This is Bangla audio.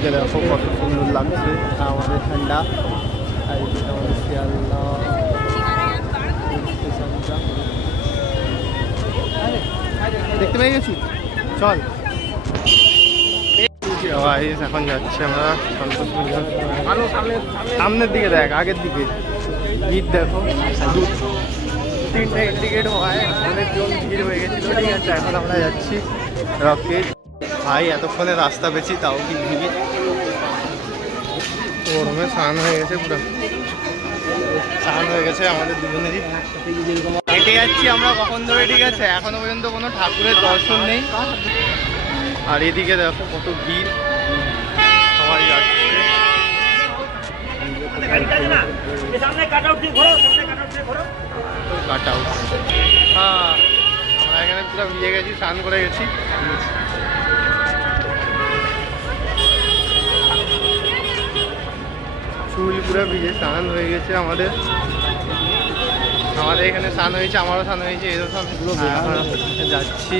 চারিদিকে দেখো কত সুন্দর লাগছে। আমাদের ঠান্ডা আর এদিকে আমাদের শিয়ালদা স্টেশনটা দেখতে পেয়ে গেছি। চল এখন যাচ্ছি আমরা সন্তোষ মিলন। সামনের দিকে দেখ, আগের দিকে ভিড় দেখো, তিনটে ইন্ডিকেট হওয়ায় অনেকজন ভিড় হয়ে গেছিল। ঠিক আছে, এখন আমরা যাচ্ছি রকেট। ভাই এতক্ষণে রাস্তা পেয়েছি, তাও কি ভিড়। গরমে স্নান হয়ে গেছে, পুরো স্নান হয়ে গেছে আমাদের দুজনেরই। হেঁটে যাচ্ছি আমরা কখন ধরে। ঠিক আছে, এখনো পর্যন্ত কোনো ঠাকুরের দর্শন নেই। আর এদিকে দেখো কত ভিড়, সবাই যাচ্ছে। Cut out. হ্যাঁ, আমরা এখানে পুরো ভিজে গেছি, স্নান করে গেছি। চুল পুরো ভিজে স্নান হয়ে গেছে আমাদের। এখানে স্নান হয়েছে, আমারও স্নান হয়েছে, এরও স্নান। যাচ্ছি